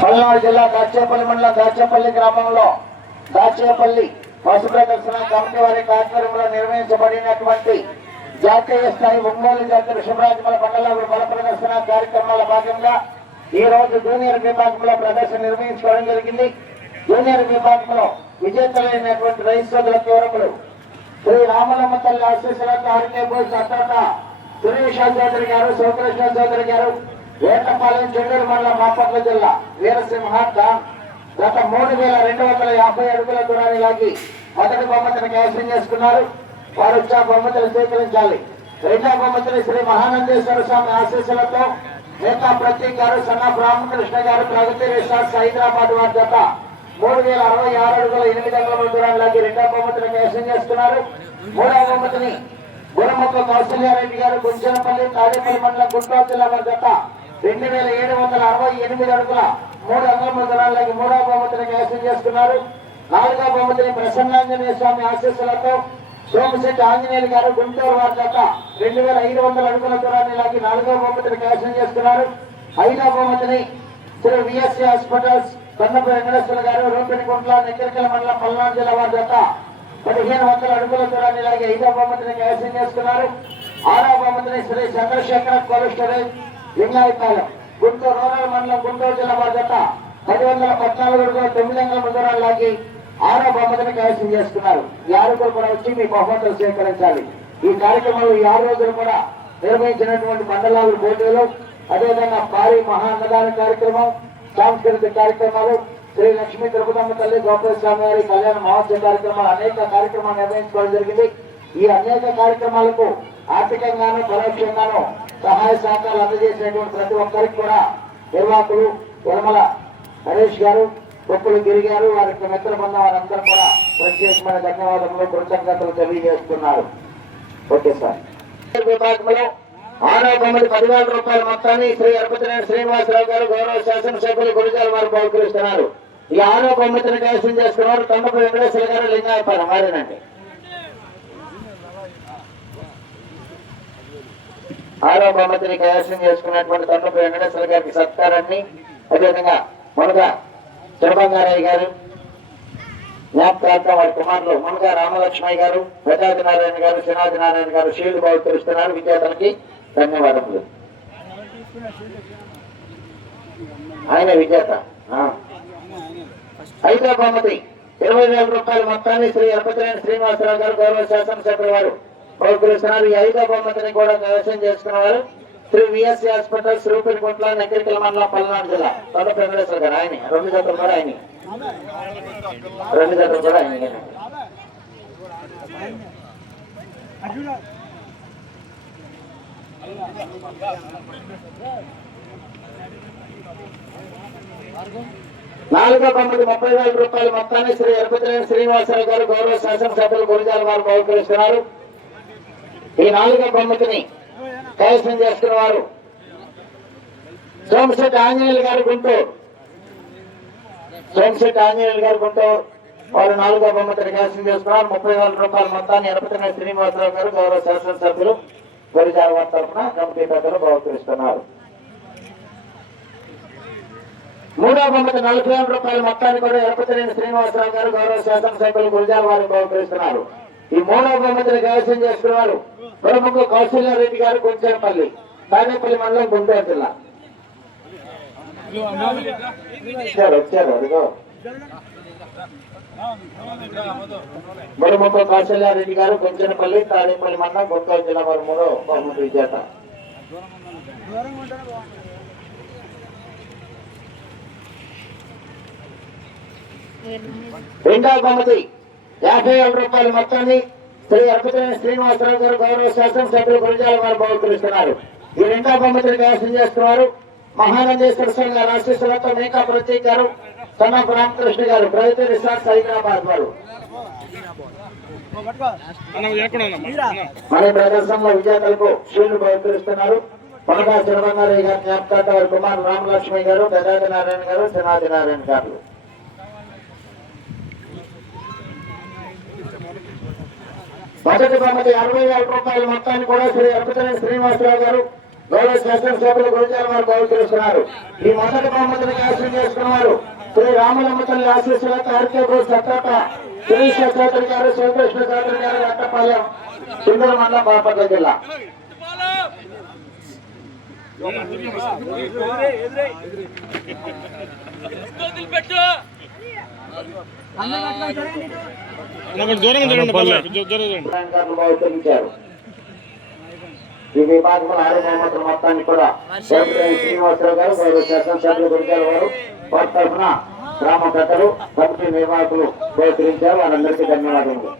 పల్నాడు జిల్లా దాచేపల్లి మండలం దాచేపల్లి గ్రామంలో దాచేపల్లి పశు ప్రదర్శన కమిటీ వారి ఆధ్వర్యంలో నిర్వహించబడినటువంటి జాతీయ స్థాయి ఒంగోలు జాతీయ శుభరాజమల మండల బల ప్రదర్శన కార్యక్రమాల భాగంగా ఈ రోజు జూనియర్ విభాగంలో ప్రదర్శన నిర్వహించుకోవడం జరిగింది. జూనియర్ విభాగంలో విజేతలైనటువంటి రైతు సోదరుల వివరములు శ్రీ రామలమ్మ తల్లి ఆశీస్సులతో ఆర్కే బోస్ అత్త సురేష్ చౌదరి గారు, శివకృష్ణ చౌదరి గారు, వేటపాలెం చెన్నూరు మండలం బాపట్ల జిల్లా వీరసింహ ఖాన్ గత 3250 అడుగుల దూరాన్ని లాగి మొదటి బహుమతిని కైవసం చేసుకున్నారు. వారు వచ్చా బహుమతులు స్వీకరించాలి. రెండవ బహుమతిని శ్రీ మహానందేశ్వర స్వామి ఆశీస్సులతో నేతా ప్రతీక్ గారు, సన్నాఫ్ రామకృష్ణ గారు, ప్రగతి రిసార్ట్స్ హైదరాబాద్ వారి జత 3066 అడుగుల 8 అంగుళముల దూరాన్ని లాగి రెండవ బహుమతిని కైవసం చేసుకున్నారు. మూడవ బహుమతిని గురముఖ కౌశల్యారెడ్డి గారు, గుంజనపల్లి తాడేపల్లి మండలం గుంటూరు జిల్లా వారి జత 2768 అడుగుల 3 అంగుళముల దూరాలకి మూడవ బహుమతిని కైవసం చేసుకున్నారు. నాలుగవ బహుమతిని ప్రసన్నాంజనేయ స్వామి ఆశీస్సులతో సోమశెట్టి ఆంజనేయులు గారు, గుంటూరు వారి జత 2500 అడుగుల దూరాన్ని లాగి నాలుగవ బహుమతిని కైవసం చేసుకున్నారు. ఐదవ బహుమతిని శ్రీ విఎస్సి హాస్పిటల్స్ కన్నప వెంకటేశ్వర గారు, రూపిణిగుంట్ల నెక్కిరికల మండలం పల్నాడు జిల్లా వారి జత 1500 అడుగుల దూరాన్ని లాగి ఐదవ బహుమతిని కైవసం చేసుకున్నారు. ఆరవ బహుమతిని Shri Chandrasekhara cold storage Lingayapalem Guntur rural మండలం గుంటూరు జిల్లా వారి జత 1014 అడుగుల 9 అంగుళముల దూరాన్ని లాగి ఆరవ బహుమతిని కైవసం చేసుకున్నారు. ఈ ఆరుగురు కూడా వచ్చి మీ బహుమతులు స్వీకరించాలి. ఈ కార్యక్రమంలో ఈ 6 రోజులు కూడా నిర్వహించినటువంటి మండలాలు పోటీలు, అదేవిధంగా భారీ మహా అన్నదాన కార్యక్రమం, సాంస్కృతిక కార్యక్రమాలు, శ్రీ లక్ష్మీ తిరుపతమ్మ తల్లి గోపాల స్వామి వారి కళ్యాణ మహోత్సవ కార్యక్రమాలు అనేక కార్యక్రమాలు నిర్వహించుకోవడం జరిగింది. ఈ అనేక కార్యక్రమాలకు ఆర్థికంగాను పరోక్షంగాను సహాయ సహకారాలు అందజేసినటువంటి ప్రతి ఒక్కరికి కూడా నిర్వాహకులు యనమల నరేష్ గారు, కొప్పులు గిరి గారు, వారి మిత్ర బృందం వారందరూ కూడా ప్రత్యేకమైన ధన్యవాదములు, కృతజ్ఞతలు తెలియజేస్తున్నారు. Okay sir. విభాగంలో 6వ బహుమతి 10,000 రూపాయల మొత్తాన్ని శ్రీ అర్పతినేని శ్రీనివాసరావు గారు, గౌరవ శాసనసభ్యులు గురిజాల వారు బహుకరిస్తున్నారు. ఈ 6వ బహుమతిని కైవసం చేసుకున్నారు తొండపు వెంకటేశ్వర గారు, లింగాయపాలెం వారేనండి. 6వ బహుమతిని కైవసం చేసుకున్నటువంటి తొండపు వెంకటేశ్వర గారికి సత్కారాన్ని, అదేవిధంగా మునగా చిరబంగారయ్య గారు జ్ఞాపకార్థం వారి కుమారులు మునగా రామలక్ష్మయ్య గారు, ప్రజాది నారాయణ గారు, శనాది నారాయణ గారు షీల్డ్ బహుకరిస్తున్నారు. విజేతలకి ధన్యవాదములు. ఆయన విజేత. 5వ బహుమతి 20,000 రూపాయల మొత్తాన్ని శ్రీ అర్పతినేని శ్రీనివాసరావు గారు, గౌరవ శాసనసభ్యుల వారు బహుకరిస్తున్నారు. ఈ 5వ బహుమతిని కూడా కైవసం చేసుకున్నవారు శ్రీ విఎస్సి హాస్పిటల్స్ రూపిణిగుంట్ల నెక్కిరికల మండలం పల్నాడు జిల్లా తొండపు వెంకటేశ్వర గారు. ఆయన 2 జతలు కూడా ఆయన 2 జతలు కూడా ఆయన 4వ బహుమతి 30,000 రూపాయల మొత్తాన్ని శ్రీ అర్పతినేని శ్రీనివాసరావు గారు, గౌరవ శాసనసభ్యులు గురిజాల వారు బహుకరిస్తున్నారు. ఈ 4వ బహుమతిని కైవసం చేసుకున్న వారు సోమశెట్టి ఆంజనేయులు గారు, గుంటూరు. సోమశెట్టి ఆంజనేయులు గారు, గుంటూరు వారు 4వ బహుమతిని కైవసం చేసుకున్నారు. 30,000 రూపాయల మొత్తాన్ని అర్పతినేని శ్రీనివాసరావు గారు, గౌరవ శాసనసభ్యులు గురిజాల వారి తరఫున కమిటీ పెద్దలు బహుకరిస్తున్నారు. 3వ బహుమతి 40,000 రూపాయల మొత్తాన్ని కూడా అర్పతినేని శ్రీనివాసరావు గారు, గౌరవ శాసనసభ్యులు గురిజాల వారు బహుకరిస్తున్నారు. ఈ 3వ బహుమతిని కైవసం చేసుకున్నారు ప్రముఖ కౌశల్యారెడ్డి గారు, గుంజనపల్లి తాడేపల్లి మండలం గుంటూరు జిల్లా. వచ్చారు అదిగో ప్రముఖ కౌశల్యారెడ్డి గారు, గుంజనపల్లి తాడేపల్లి మండలం గుంటూరు జిల్లా వారు 3వ బహుమతి విజేత. 2వ బహుమతి 50,000 రూపాయల మొత్తాన్ని శ్రీ అర్పతినేని శ్రీనివాసరావు గారు, గౌరవ శాసనసభ్యులు గురిజాల వారు బహుకరిస్తున్నారు. ఈ 2వ బహుమతిని కైవసం చేస్తున్నారు మహానందేశ్వర స్వామి గారు ఆశీస్సులతో మేకా ప్రతీక్ గారు, సన్నాఫ్ రామకృష్ణ గారు, ప్రగతి రిసార్ట్స్ హైదరాబాద్ వారు. మన ప్రదర్శనలో విజేతలకు షీల్డ్ బహుకరిస్తున్నారు. మునగా చిరబంగారయ్య గారి జ్ఞాపకార్థం వారి కుమారు రామలక్ష్మయ్య గారు, ప్రజాది నారాయణ గారు, శనాది నారాయణ గారు. మొదటి బహుమతి 60,000 రూపాయల మొత్తాన్ని కూడా శ్రీ అర్పతినేని శ్రీనివాసరావు గారు, గౌరవ శాసనసభ్యులు గురుజాల వారు బహుకరిస్తున్నారు. ఈ మొదటి బహుమతిని ఆశీర్వాదం చేసుకున్నారు శ్రీ రామలమ్మ తల్లి ఆశీస్సులతో ఆర్కేపూర్ సత్తోట శ్రీశ చౌదరి గారు, శివకృష్ణ చౌదరి గారు, రట్టపాలెం, సింగూరు మండలం, బాపట్ల జిల్లా. బహుకరించారు. ఈ విభాగంలో 6 బహుమతులు మొత్తాన్ని కూడా శ్రీనివాసరావు గారు, గౌరవ శాసనసభ్యులు గురిజాల వారు వారి తరఫున గ్రామ పెద్దలు కమిటీ నిర్వాహకులు బహుకరించారు. వారందరికీ ధన్యవాదాలు.